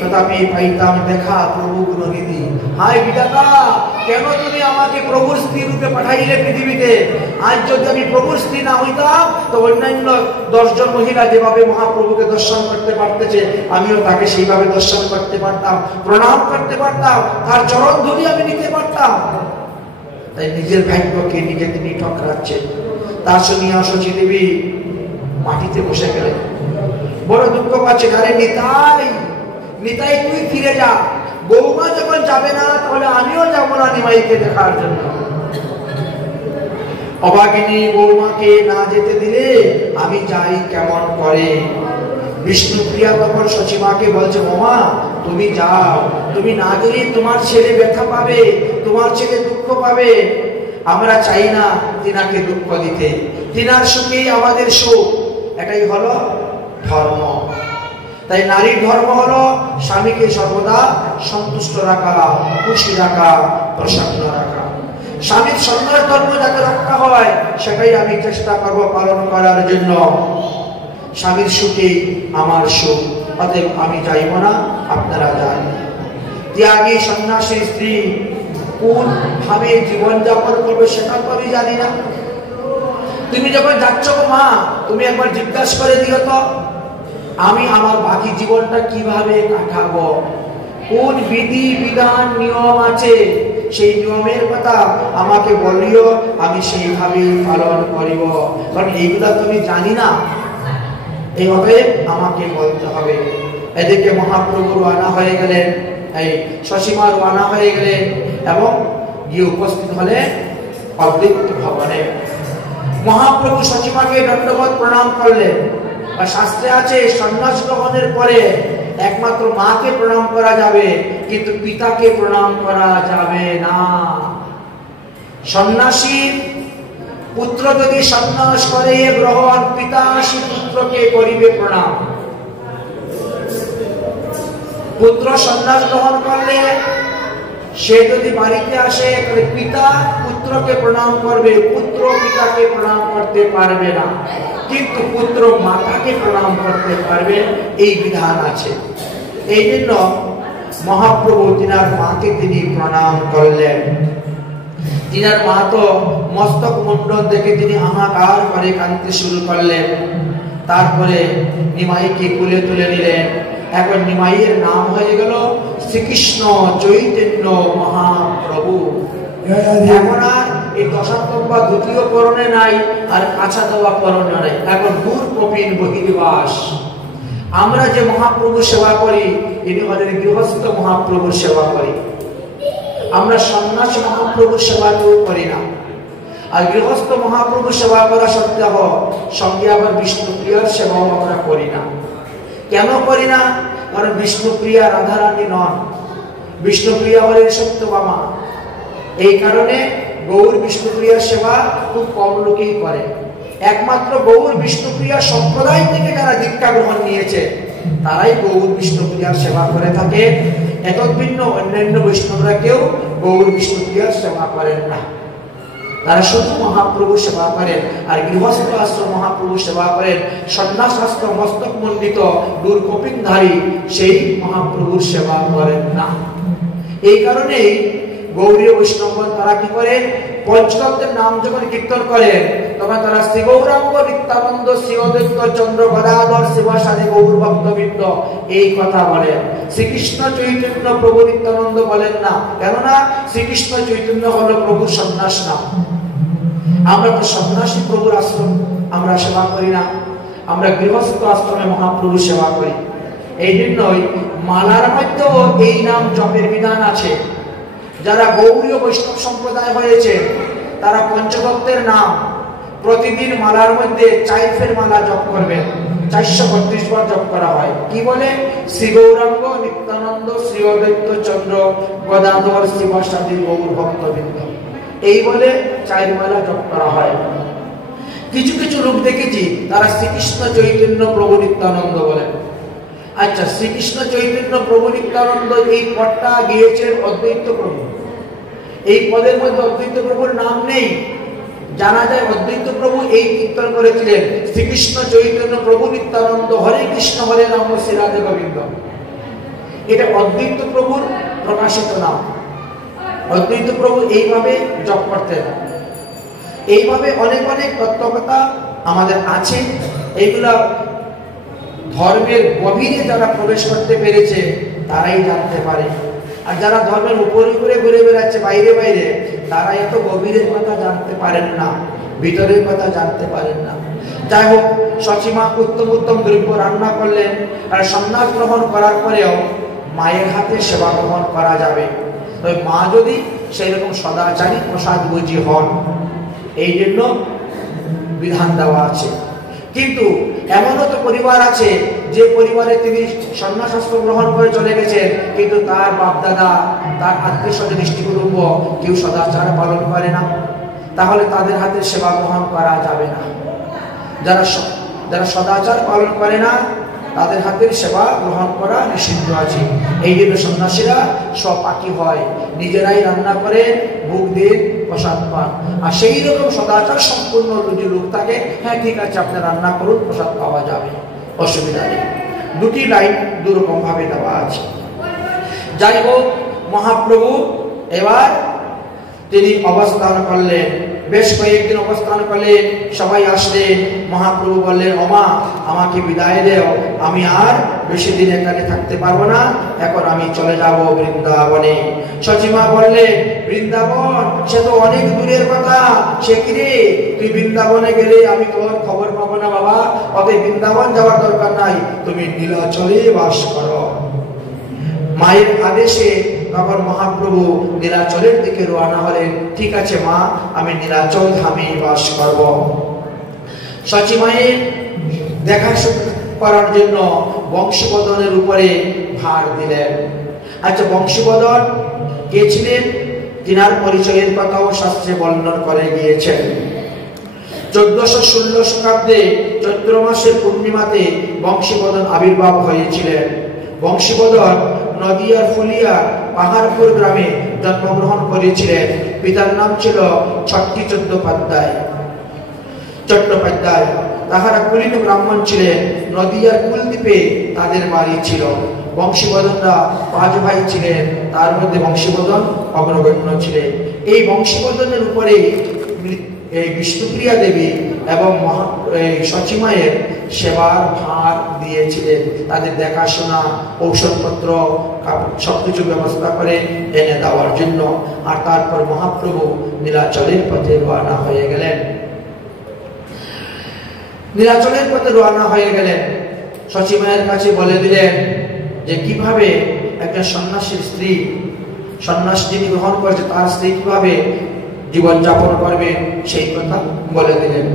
তথাপি পাইতাম দেখা প্রভু গুণনিধি। হায় বিধাতা, কেন তুমি আমাকে প্রভুর স্ত্রী রূপে পাঠাইলে পৃথিবীতে? আজ যদি আমি প্রভুর স্ত্রী না হইতাম, তো অন্যান্য 10 জন মহিলা যেভাবে মহাপ্রভুকে দর্শন করতে পারতেছে, আমিও তাকে সেইভাবে দর্শন করতে পারতাম, প্রণাম করতে পারতাম, তার চরণ ধরি আমি নিতে পারতাম। তাই নিজের ভাগ্যকে নিজে তিনি ঠকরাচ্ছেন। তার সঙ্গে সচি দেবী মাটিতে বসে গেলেন, বড় দুঃখ পাচ্ছেন। আরে নিতাই, নিতাই তুই ফিরে যা। বৌমা যখন যাবে না, তাহলে আমিও যাবো না নিমাইকে দেখার জন্য। অভাগিনী বৌমাকে না যেতে দিলে আমি যাই কেমন করে? বিষ্ণুপ্রিয়া তখন সচিমাকে বলছে, বৌমা তুমি যাও, তুমি না গেলে তোমার ছেলে ব্যথা পাবে, তোমার ছেলে দুঃখ পাবে। আমরা চাই না তিনাকে দুঃখ দিতে, তিনার সঙ্গেই আমাদের সুখ। এটাই হলো ধর্ম। তাই নারীর ধর্ম হলো স্বামীকে সর্বদা সন্তুষ্ট রাখা, খুশি রাখা, প্রসন্ন রাখা। স্বামীর সন্ন্যাস ধর্ম যাতে রক্ষা হয়, সেটাই আমি চেষ্টা করব পালন করার জন্য। স্বামীর সুখে আমার সুখ, অতএব আমি যাইব না, আপনারা যান। ত্যাগী সন্ন্যাসী স্ত্রী কোন ভাবে জীবনযাপন করবে সেটা তো আমি জানি না। তুমি যখন যাচ্ছ মা, তুমি একবার জিজ্ঞাসা করে দিও তো, আমি আমার বাকি জীবনটা কিভাবে কাটাবো, কোন বিধি বিধান নিয়ম আছে সেই নিয়মের কথা আমাকে বলিও, আমি সেইভাবেই পালন করিব। কারণ এইগুলা তুমি জানি না, এইভাবে আমাকে বলতে হবে। এদিকে মহাপ্রভু রওনা হয়ে গেলেন, এই সসীমা রওনা হয়ে গেলেন এবং গিয়ে উপস্থিত হলেন অদ্বৈত ভবনে। মহাপ্রভু সসীমাকে দণ্ডবত প্রণাম করলেন। আর শাস্ত্রে আছে সন্ন্যাস গ্রহণের পরে একমাত্র মাকে প্রণাম করা যাবে, কিন্তু পিতাকে প্রণাম করা যাবে না। সন্ন্যাসীর পুত্র যদি সন্ন্যাস করে গ্রহণ, পিতা সেই পুত্রকে করিবে প্রণাম। পুত্র সন্ন্যাস গ্রহণ করলে সে যদি বাড়িতে আসে তাহলে পিতা পুত্রকে প্রণাম করবে, পুত্র পিতাকে প্রণাম করতে পারবে না, কিন্তু পুত্র মাতাকে প্রণাম করতে পারবে, এই বিধান আছে। এই জন্য মহাপ্রভু তিনার মাকে তিনি প্রণাম করলেন। তিনার মা তো মস্তক মুন্ডন দেখে তিনি হাহাকার করে কাঁদতে শুরু করলেন। তারপরে নিমাইকে কোলে তুলে নিলেন। এখন নিমাইয়ের নাম হয়ে গেল শ্রীকৃষ্ণ চৈতন্য মহাপ্রভু। এখন আর এই দশাত্মবা দ্বিতীয় পরনে নাই, আর কাছা দেওয়া পরনে নাই, এখন দূর কপিন বহির্বাস। আমরা যে মহাপ্রভু সেবা করি, ইনি হলেন গৃহস্থ মহাপ্রভুর সেবা করি। আমরা সন্ন্যাস মহাপ্রভুর সেবা কেউ করি না। আর গৃহস্থ মহাপ্রভু সেবা করা সত্ত্বেও সঙ্গে আবার বিষ্ণুপ্রিয়ার সেবাও আমরা করি না। কেন করি না? কারণ বিষ্ণুপ্রিয়া রাধারানী নন, বিষ্ণুপ্রিয়া হলেন সত্যভামা। এই কারণে গৌর বিষ্ণুপ্রিয়ার সেবা খুব কম লোকেই করে। একমাত্র গৌর বিষ্ণুপ্রিয়া সম্প্রদায় থেকে যারা দীক্ষা গ্রহণ নিয়েছে তারাই গৌর বিষ্ণুপ্রিয়ার সেবা করে থাকে। এতদ্ভিন্ন অন্যান্য বৈষ্ণবরা কেউ গৌর বিষ্ণুপ্রিয়ার সেবা করেন না। তারা শুধু মহাপ্রভু সেবা করেন। আর গৃহস্থ আশ্রম মহাপ্রভু সেবা করেন। সন্ন্যাস আশ্রম মস্তক মণ্ডিত দূর কপিনধারী সেই মহাপ্রভুর সেবা করেন না। এই কারণেই গৌরীয় বৈষ্ণবগণ তারা কি করেন? পঞ্চতত্ত্বের নাম যখন কীর্তন করেন তখন তারা শ্রী গৌরাঙ্গ নিত্যানন্দ শ্রী অদ্বৈত চন্দ্র গদাধর শিবাসাদি গৌর ভক্তবৃন্দ এই কথা বলেন। শ্রীকৃষ্ণ চৈতন্য প্রভু নিত্যানন্দ বলেন না। কেননা শ্রীকৃষ্ণ চৈতন্য হলো প্রভুর সন্ন্যাস নাম। আমরা তো সন্ন্যাসী প্রভুর আশ্রম আমরা সেবা করি না, আমরা গৃহস্থ আশ্রমে মহাপ্রভু সেবা করি। এই জন্যই মালার মধ্যেও এই নাম জপের বিধান আছে। যারা গৌরীয় বৈষ্ণব সম্প্রদায় হয়েছে তারা পঞ্চতত্ত্বের নাম প্রতিদিন মালার মধ্যে 4 ফের মালা জপ করবেন। 432 বার জপ করা হয়। কি বলে? শ্রী গৌরাঙ্গ নিত্যানন্দ শ্রী অদ্বৈত চন্দ্র গদাধর শিবাসাদি গৌর ভক্তবৃন্দ, এই বলে 4 মালা জপ করা হয়। কিছু কিছু লোক দেখেছি তারা শ্রীকৃষ্ণ চৈতন্য প্রভু নিত্যানন্দ বলেন। আচ্ছা, শ্রীকৃষ্ণ চৈতন্য প্রভু নিত্যানন্দ এই পদটা গিয়েছেন অদ্বৈত প্রভু। এই পদের মধ্যে অদ্বৈত প্রভুর নাম নেই। জানা যায় অদ্বৈত প্রভু এই কীর্তন করেছিলেন শ্রীকৃষ্ণ চৈতন্য প্রভু নিত্যানন্দ হরে কৃষ্ণ হরে রাম শ্রী রাধে গোবিন্দ। এটা অদ্বৈত প্রভুর প্রকাশিত নাম। অদ্বৈত প্রভু এইভাবে জপ করতেন। এইভাবে অনেক অনেক তত্ত্বকথা আমাদের আছে। এইগুলা ধর্মের গভীরে যারা প্রবেশ করতে পেরেছে তারাই জানতে পারে। আর যারা ধর্মের উপরে উপরে ঘুরে বেড়াচ্ছে বাইরে বাইরে, তারা এত গভীরের কথা জানতে পারেন না, ভিতরের কথা জানতে পারেন না। যাই হোক, সসীমা উত্তম উত্তম দ্রব্য রান্না করলেন। আর সন্ন্যাস গ্রহণ করার পরেও মায়ের হাতে সেবা গ্রহণ করা যাবে। তবে মা যদি সেই রকম সদাচারী প্রসাদ বুঝি হন, এই জন্য বিধান দেওয়া আছে। কিন্তু এমনও তো পরিবার আছে যে পরিবারে তিনি সন্ন্যাস আশ্রম গ্রহণ করে চলে গেছেন, কিন্তু তার বাপদাদা তার আত্মীয় স্বজন দৃষ্টি কুটুম্ব কেউ সদাচার পালন করে না, তাহলে তাদের হাতে সেবা গ্রহণ করা যাবে না। যারা সদাচার পালন করে না তাদের হাতের সেবা গ্রহণ করা নিষিদ্ধ আছে। এই জন্য সন্ন্যাসীরা স্বপাকী হয়, নিজেরাই রান্না করে ভোগ দিয়ে প্রসাদ পান। আর সেই রকম সদাচার সম্পূর্ণ যদি লোক থাকে, হ্যাঁ ঠিক আছে আপনি রান্না করুন, প্রসাদ পাওয়া যাবে, অসুবিধা নেই। দুটি লাইন দুরকম ভাবে দেওয়া আছে। যাই হোক, মহাপ্রভু এবার তিনি অবস্থান করলেন বেশ কয়েকদিন অবস্থান করলেন, সবাই আসলেন। মহাপ্রভু বললেন, ওমা আমাকে বিদায় দেও, আমি আর বেশি দিন এখানে থাকতে পারবো না, এখন আমি চলে যাব বৃন্দাবনে। সচিমা বললেন, বৃন্দাবন সে তো অনেক দূরের কথা, সে কি রে, তুই বৃন্দাবনে গেলে আমি তোর খবর পাবো না বাবা, অতএব বৃন্দাবন যাওয়ার দরকার নাই, তুমি নীলাচলে বাস করো। মায়ের আদেশে তখন মহাপ্রভু নীলাচলের দিকে রওনা হলেন। ঠিক আছে মা, আমি নীলাচল ধামে বাস করব। সচিমায়ের দেখা করার জন্য বংশীবদনের উপরে ভার দিলেন। আচ্ছা, বংশীবদন কে ছিলেন? তিনার পরিচয়ের কথাও শাস্ত্রে বর্ণনা করে গিয়েছেন। 1416 শতাব্দে চৈত্র মাসের পূর্ণিমাতে বংশীবদন আবির্ভাব হয়েছিলেন। বংশীবদন নদিয়ার ফুলিয়ার পাহাড়পুর গ্রামে জন্মগ্রহণ করেছিলেন। পিতার নাম ছিল ছট্টি চট্টোপাধ্যায়। তাহারা কুলীন ব্রাহ্মণ ছিলেন। নদিয়ার কুলদ্বীপে তাদের বাড়ি ছিল। বংশীবদনরা 5 ভাই ছিলেন, তার মধ্যে বংশীবদন অগ্রগণ্য ছিলেন। এই বংশীবদনের উপরে এই বিষ্ণুপ্রিয়া দেবী এবং সচিমায়ের সেবার ভার দিয়েছিলেন। তাদের দেখাশোনা, ঔষধপত্র সবকিছু ব্যবস্থা করে এনে দেওয়ার জন্য। আর তারপর মহাপ্রভু নীলাচলের পথে রওনা হয়ে গেলেন। নীলাচলের পথে রওনা হয়ে গেলেন। সচিমায়ের কাছে বলে দিলেন যে কিভাবে একটা সন্ন্যাসীর স্ত্রী, সন্ন্যাস যিনি গ্রহণ করেছে তার স্ত্রী কিভাবে জীবন যাপন করবেন সেই কথা বলে দিলেন।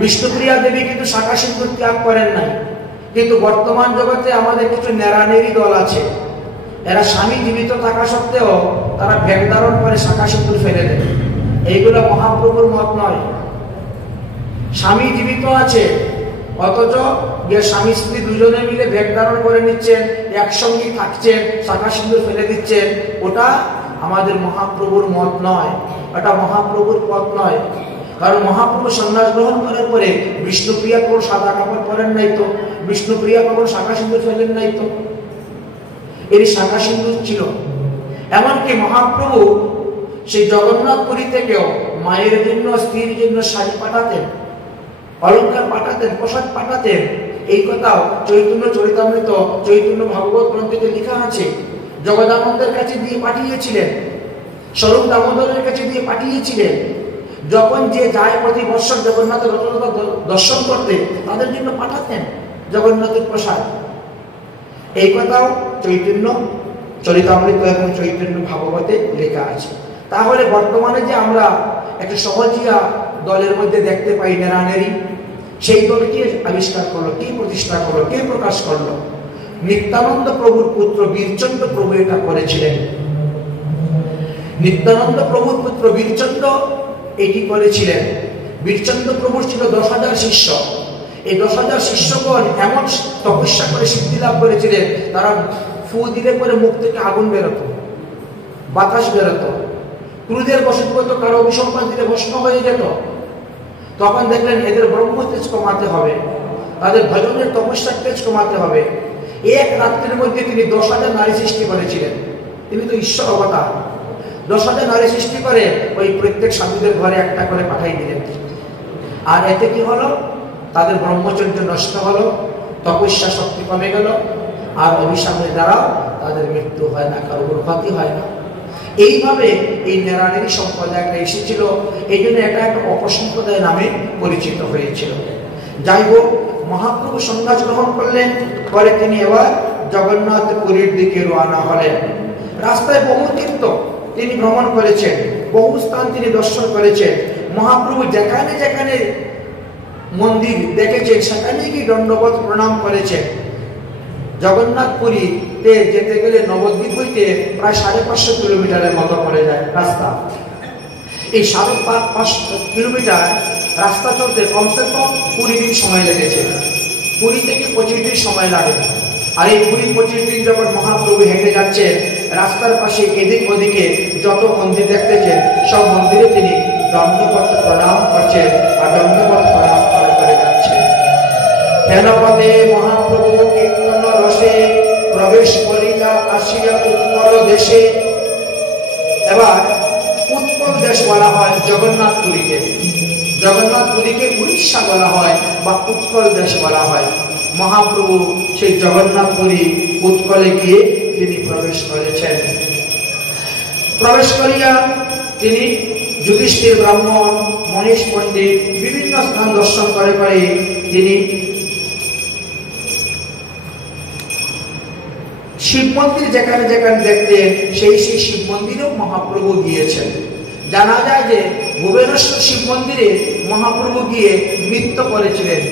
বিষ্ণুপ্রিয়া দেবী কিন্তু শাখা সিঁদুর ত্যাগ করেন নাই, কিন্তু বর্তমান জগতে আমাদের কিছু নেরানেরি দল আছে, এরা স্বামী জীবিত থাকা সত্ত্বেও তারা ভেগ ধারণ করে শাখা সিঁদুর ফেলে দেয়। এইগুলো মহাপ্রভুর মত নয়। স্বামী জীবিত আছে, অথচ যে স্বামী স্ত্রী দুজনে মিলে ভেগ ধারণ করে নিচ্ছেন, একসঙ্গে থাকছেন, শাখা সিঁদুর ফেলে দিচ্ছেন, ওটা আমাদের মহাপ্রভুর মত নয়, এটা মহাপ্রভুর পথ নয়। কারণ মহাপ্রভু সন্ন্যাস গ্রহণ করার পরে বিষ্ণুপ্রিয়া কোন সাদা কাপড় পরেন নাই তো, বিষ্ণুপ্রিয়া কোন শাখা সিঁদুর ফেলেন নাই তো, এর শাখা সিঁদুর ছিল। এমনকি মহাপ্রভু সেই জগন্নাথপুরী থেকেও মায়ের জন্য, স্ত্রীর জন্য শাড়ি পাঠাতেন, অলঙ্কার পাঠাতেন, প্রসাদ পাঠাতেন। এই কথাও চৈতন্য চরিতামৃত, চৈতন্য ভাগবত গ্রন্থে লেখা আছে। জগদানন্দের কাছে দিয়ে পাঠিয়েছিলেন, স্বরূপ দামোদরের কাছে দিয়ে পাঠিয়েছিলেন। যখন যে যায় প্রতি বৎসর জগন্নাথের রথযাত্রা দর্শন করতে, তাদের জন্য পাঠাতেন জগন্নাথের প্রসাদ। এই কথাও চৈতন্য চরিতামৃত এবং চৈতন্য ভাগবতে লেখা আছে। তাহলে বর্তমানে যে আমরা একটা সহজিয়া দলের মধ্যে দেখতে পাই নেরানেরি, সেই দলকে আবিষ্কার করলো, কে প্রতিষ্ঠা করলো, কে প্রকাশ করলো? নিত্যানন্দ প্রভুর পুত্র বীরচন্দ্র প্রভু এটা করেছিলেন। নিত্যানন্দ প্রভুর পুত্র বীরচন্দ্র এটি করেছিলেন। বীরচন্দ্র প্রভুর ছিল 10,000 শিষ্য। এই 10,000 শিষ্যগণ এমন তপস্যা করে সিদ্ধি লাভ করেছিলেন, তারা ফু দিলে পরে মুখ থেকে আগুন বেরোতো, বাতাস বেরোতো। ক্রোধের বশীভূত কারো অভিসম্পাদ দিলে ভস্ম হয়ে যেত। তখন দেখলেন এদের ব্রহ্ম তেজ কমাতে হবে, তাদের ভজনের তপস্যার তেজ কমাতে হবে। এক রাত্রের মধ্যে তিনি 10,000 নারী সৃষ্টি করেছিলেন। তিনি তো ঈশ্বর অবতার। 10,000 নারী সৃষ্টি করে ওই প্রত্যেক সাধুদের ঘরে একটা করে পাঠাই দিলেন। আর এতে কি হলো? তাদের ব্রহ্মচর্য নষ্ট হলো, তপস্যা শক্তি কমে গেল, আর অভিশাপের দ্বারা তাদের মৃত্যু হয় না, কারোর ক্ষতি হয় না। এইভাবে এই নেরানেরি সম্প্রদায়টা এসেছিল, এই জন্য এটা একটা অপসম্প্রদায় নামে পরিচিত হয়েছিল। যাই হোক, মহাপ্রভু সন্ন্যাস গ্রহণ করলেন, পরে তিনি এবার জগন্নাথ পুরীর দিকে রওনা হলেন। রাস্তায় বহু তীর্থ তিনি ভ্রমণ করেছেন, বহু স্থান তিনি দর্শন করেছেন। মহাপ্রভু যেখানে যেখানে মন্দির দেখেছেন সেখানে গিয়ে দণ্ডবোধ প্রণাম করেছেন। জগন্নাথপুরীতে যেতে গেলে নবদ্বীপ হইতে প্রায় 550 কিলোমিটারের মতো পড়ে যায় রাস্তা। এই 5.5 কিলোমিটার রাস্তা চলতে কমসে কম 20 দিন সময় লেগেছে। 20 থেকে 25 দিন সময় লাগে। আর এই 20-25 দিন যখন মহাপ্রভু হেঁটে যাচ্ছেন, রাস্তার পাশে এদিক ওদিকে যত মন্দির দেখতেছেন সব মন্দিরে তিনি দণ্ডবোধ প্রণাম করছেন আর দণ্ডবোধ প্রণাম করে যাচ্ছেন। হেনপথে মহাপ্রভু কীর্তন রসে প্রবেশ করিয়া আসিয়া উৎপল দেশে। এবার উৎপল উৎকল দেশ বলা হয় জগন্নাথপুরীকে। জগন্নাথপুরীকে উড়িষ্যা বলা হয় বা উৎকল দেশ বলা হয়। মহাপ্রভু সেই জগন্নাথপুরী উৎকলে গিয়ে তিনি প্রবেশ করেছেন। প্রবেশ করিয়া তিনি যুধিষ্ঠির ব্রাহ্মণ, মহেশ পণ্ডিত বিভিন্ন স্থান দর্শন করে তিনি শিব মন্দির যেখানে যেখানে দেখতেন সেই শিব মন্দিরেও মহাপ্রভু গিয়েছেন। জানা যায় যে ভুবনেশ্বর শিব মন্দিরে মহাপ্রভু গিয়ে নৃত্য করেছিলেন।